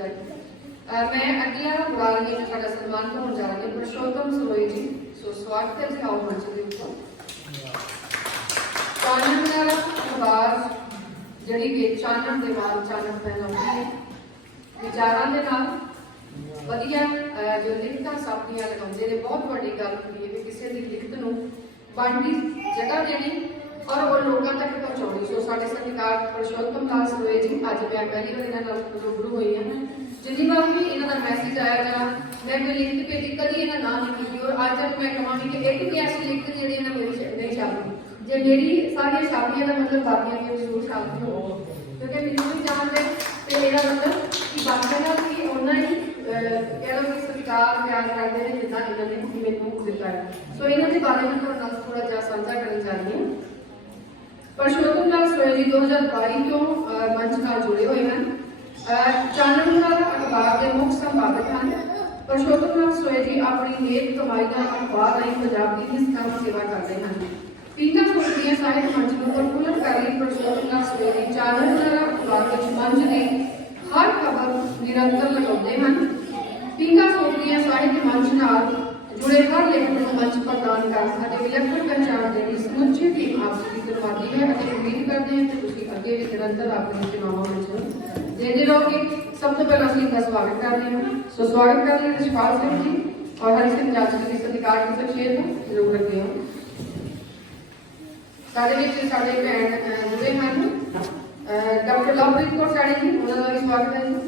ਮੈਂ अगला बार ये जो साढ़ा सन्मान होने जा रहे हैं पुरुषोत्तम सरोई जी सो स्वागत है जी आओ मंच के ऊपर ਚਾਨਣ ਦੇ ਆਵਾਜ਼ ਜਿਹੜੀ ਕਿ ਚਾਨਣ ਦੇ ਨਾਲ ਚਾਨਣ ਫੈਲਾਉਂਦੀ ਹੈ ਵਿਚਾਰਾਂ ਦੇ ਨਾਲ ਵਧੀਆ ਜੋ ਲਿਖਤਾਂ ਸਾਪੀਆਂ ਲਗਾਉਂਦੇ ਨੇ ਬਹੁਤ ਵੱਡੀ ਗੱਲ ਹੁੰਦੀ ਹੈ ਕਿ ਕਿਸੇ ਦੀ ਲਿਖਤ ਨੂੰ ਬਾਣੀ ਜਗ੍ਹਾ ਦੇਣੀ ਔਰ ਉਹ ਲੋਕਾਂ ਤੱਕ ਸਾਡੇ ਸਰਕਾਰ ਪਰਸ਼ੋਤਮ ਨਾਲ ਸੋਏ ਅੱਜ ਮੈਂ ਪਹਿਲੀ ਵਾਰ ਇਹਨਾਂ ਨਾਲ ਰੂਬਰੂ ਹੋਈ ਹਾਂ ਜਿੰਨੀ ਵਾਰ ਵੀ ਇਹਨਾਂ ਦਾ ਮੈਸੇਜ ਆਇਆ ਜਾਂ ਮੈਂ ਕੋਈ ਲਿੰਕ ਭੇਜੀ ਕਦੀ ਇਹਨਾਂ ਨਾਲ ਨਹੀਂ ਕੀਤੀ ਔਰ ਅੱਜ ਮੈਂ ਕਹਾਂਗੀ ਕਿ ਇੱਕ ਵੀ ਐਸੀ ਲਿਖਤ ਜਿਹੜੀ ਇਹਨਾਂ ਮੇਰੀ ਨਹੀਂ ਸ਼ਾਮਿਲ ਜੇ ਮੇਰੀ ਸਾਰੀ ਸ਼ਾਮੀਆਂ ਦਾ ਮਤਲਬ ਬਾਕੀਆਂ ਦੀ ਜ਼ਰੂਰ ਸ਼ਾਮਿਲ ਹੋ ਕਿਉਂਕਿ ਮੈਨੂੰ ਵੀ ਜਾਣਦੇ ਤੇ ਮੇਰਾ ਮਤਲਬ ਕਿ ਬਾਕੀਆਂ ਨਾਲ ਵੀ ਉਹਨਾਂ ਹੀ ਕਹਿ ਲਓ ਕਿ ਸਰਕਾਰ ਪਿਆਰ ਕਰਦੇ ਨੇ ਜਿੱਦਾਂ ਇਹਨਾਂ ਨੇ ਮੈਨੂੰ ਦਿੱਤਾ ਸੋ ਇਹਨਾਂ ਦੇ ਬਾਰੇ ਵਿੱਚ ਤੁਹਾਨੂੰ ਥੋੜਾ ਜਿਹਾ ਸਮਝਾ ਕਰਨ ਜਾ ਰਹੀ ਹਾਂ ਪਰਸ਼ੋਤਮ ਲਾਲ ਸੋਏ ਜੀ 2022 ਤੋਂ ਮੰਚ ਨਾਲ ਜੁੜੇ ਹੋਏ ਹਨ ਚਾਨਣ ਨਾਲ ਅਖਬਾਰ ਦੇ ਮੁੱਖ ਸੰਪਾਦਕ ਹਨ ਪਰਸ਼ੋਤਮ ਲਾਲ ਸੋਏ ਜੀ ਆਪਣੀ ਨੇਕ ਕਮਾਈ ਦਾ ਅਖਬਾਰ ਰਾਹੀਂ ਪੰਜਾਬ ਦੀ ਨਿਸਕਾਮ ਸੇਵਾ ਕਰਦੇ ਹਨ ਪਿੰਡਾਂ ਕੁੜੀਆਂ ਸਾਹਿਤ ਮੰਚ ਨੂੰ ਪ੍ਰਫੁੱਲਤ ਕਰ ਲਈ ਪਰਸ਼ੋਤਮ ਲਾਲ ਸੋਏ ਜੀ ਚਾਨਣ ਨਾਲ ਅਖਬਾਰ ਵਿੱਚ ਮੰਚ ਨੇ ਹਰ ਖਬਰ ਨਿਰੰਤਰ ਲਗਾਉਂਦੇ ਹਨ ਪਿੰਡਾਂ ਕੁੜੀਆਂ ਸਾਹਿਤ ਮੰਚ ਨਾਲ ਜੁੜੇ ਹਰ ਲੇਖਕ ਨੂੰ ਮੰਚ ਪ੍ਰਦਾਨ ਕਰ ਸਾਡੇ ਵਿਲੱਖਣ ਪਛਾਣ ਦੇ ਸਮੁੱਚੇ अपील करदे ਹਾਂ ਕਿ ਤੁਸੀਂ ਅੱਗੇ ਵੀ ਨਿਰੰਤਰ ਆਪਣੀ ਸੇਵਾਵਾਂ ਵਿੱਚ ਦੇਦੇ ਰਹੋਗੇ ਸਭ ਤੋਂ ਪਹਿਲਾਂ ਅਸੀਂ ਦਾ ਸਵਾਗਤ ਕਰਦੇ ਹਾਂ ਸੋ ਸਵਾਗਤ ਕਰਦੇ ਹਾਂ ਸ਼ਿਪਾਲ ਸਿੰਘ ਜੀ ਔਰ ਹਰੀ ਸਿੰਘ ਜਾਜੀ ਜੀ ਸਤਿਕਾਰ ਦੇ ਸੰਖੇਪ ਵਿੱਚ ਜ਼ਰੂਰ ਰੱਖਦੇ ਹਾਂ ਸਾਡੇ ਵਿੱਚ ਸਾਡੇ ਭੈਣ ਜੁੜੇ ਹਨ ਡਾਕਟਰ ਲਵਪ੍ਰੀਤ ਕੌਰ ਸਾੜੀ ਜੀ ਉਹਨਾਂ ਦਾ ਵੀ ਸਵਾਗਤ ਹੈ ਜੀ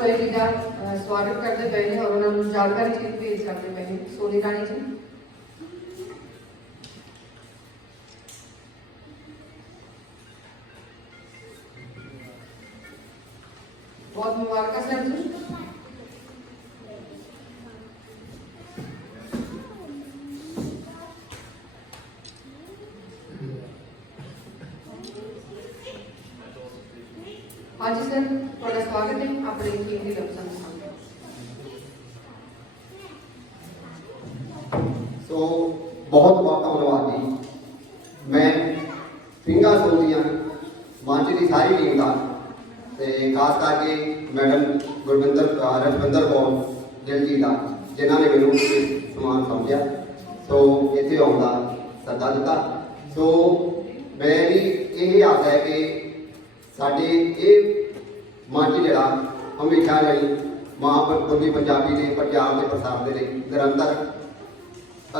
स्वागत करते पे ने और उन्होंने जानकारी के लिए करते पे ने सोनी राणी जी बहुत मुबारक सर जी ਹਾਂਜੀ ਸਰ ਤੁਹਾਡਾ ਸਵਾਗਤ ਹੈ ਆਪਣੇ ਕੇਂਦਰੀ ਦਫ਼ਤਰ ਵਿੱਚ ਸੋ ਬਹੁਤ ਬਹੁਤ ਧੰਨਵਾਦ ਜੀ ਮੈਂ ਸਿੰਘਾ ਸੋਧੀਆਂ ਮੰਚ ਸਾਰੀ ਟੀਮ ਦਾ ਤੇ ਖਾਸ ਕਰਕੇ ਮੈਡਮ ਗੁਰਵਿੰਦਰ ਰਜਵਿੰਦਰ ਕੌਰ ਦਿਲ ਦਾ ਜਿਨ੍ਹਾਂ ਨੇ ਮੈਨੂੰ ਸਮਾਨ ਸਮਝਿਆ ਸੋ ਇੱਥੇ ਆਉਂਦਾ ਸੱਦਾ ਦਿੱਤਾ ਸੋ ਮੈਂ ਵੀ ਇਹ ਆਸ ਹੈ ਕਿ ਸਾਡੇ ਇਹ ਮਾਝੀ ਜਿਹੜਾ ਹਮੇਸ਼ਾ ਲਈ ਮਹਾਂਪੁਰਖੀ ਪੰਜਾਬੀ ਦੇ ਪੰਜਾਬ ਦੇ ਪ੍ਰਸਾਰ ਦੇ ਲਈ ਨਿਰੰਤਰ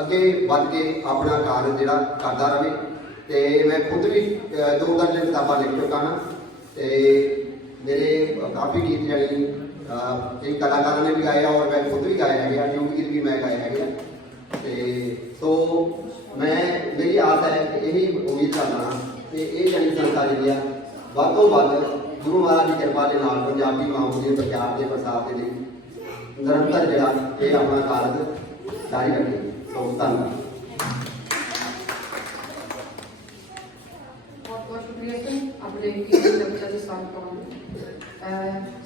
ਅੱਗੇ ਵੱਧ ਕੇ ਆਪਣਾ ਕਾਰਜ ਜਿਹੜਾ ਕਰਦਾ ਰਹੇ ਤੇ ਮੈਂ ਖੁਦ ਵੀ ਦੋ ਦਰਜਨ ਕਿਤਾਬਾਂ ਲਿਖ ਚੁੱਕਾ ਹਾਂ ਤੇ ਮੇਰੇ ਕਾਫੀ ਗੀਤ ਜਿਹੜੇ ਕਈ ਕਲਾਕਾਰਾਂ ਨੇ ਵੀ ਗਾਏ ਔਰ ਮੈਂ ਖੁਦ ਵੀ ਗਾਇਆ ਹੈਗਾ ਯੋਗੀਰ ਵੀ ਮੈਂ ਗਾਇਆ ਹੈਗਾ ਤੇ ਸੋ ਮੈਂ ਮੇਰੀ ਆਸ ਹੈ ਕਿ ਇਹੀ ਉਮੀਦ ਕਰਦਾ ਕਿ ਇਹ ਜਨ ਸੰਸਥਾ ਜਿਹੜੀ ਆ ਵਾਧੋ ਵੱਧ ਗੁਰੂ ਮਹਾਰਾਜ ਦੀ ਕਿਰਪਾ ਦੇ ਨਾਲ ਪੰਜਾਬੀ ਮਾਹੌਲ ਦੇ ਪ੍ਰਚਾਰ ਦੇ ਪ੍ਰਸਾਰ ਦੇ ਲਈ ਨਿਰੰਤਰ ਜਿਹੜਾ ਇਹ ਆਪਣਾ ਕਾਰਜ ਜਾਰੀ ਰੱਖੇ ਸੋ ਧੰਨਵਾਦ ਆਪਣੇ ਟੀਚਰ ਲੈਕਚਰ ਦੇ ਸਾਥ ਪਾਉਣ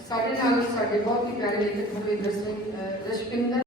ਸਾਡੇ ਨਾਲ ਸਾਡੇ ਬਹੁਤ ਹੀ ਪਿਆਰੇ ਲੇਖਕ ਹਰਵਿੰਦਰ ਸਿੰਘ ਰਸ਼ਪਿੰਦਰ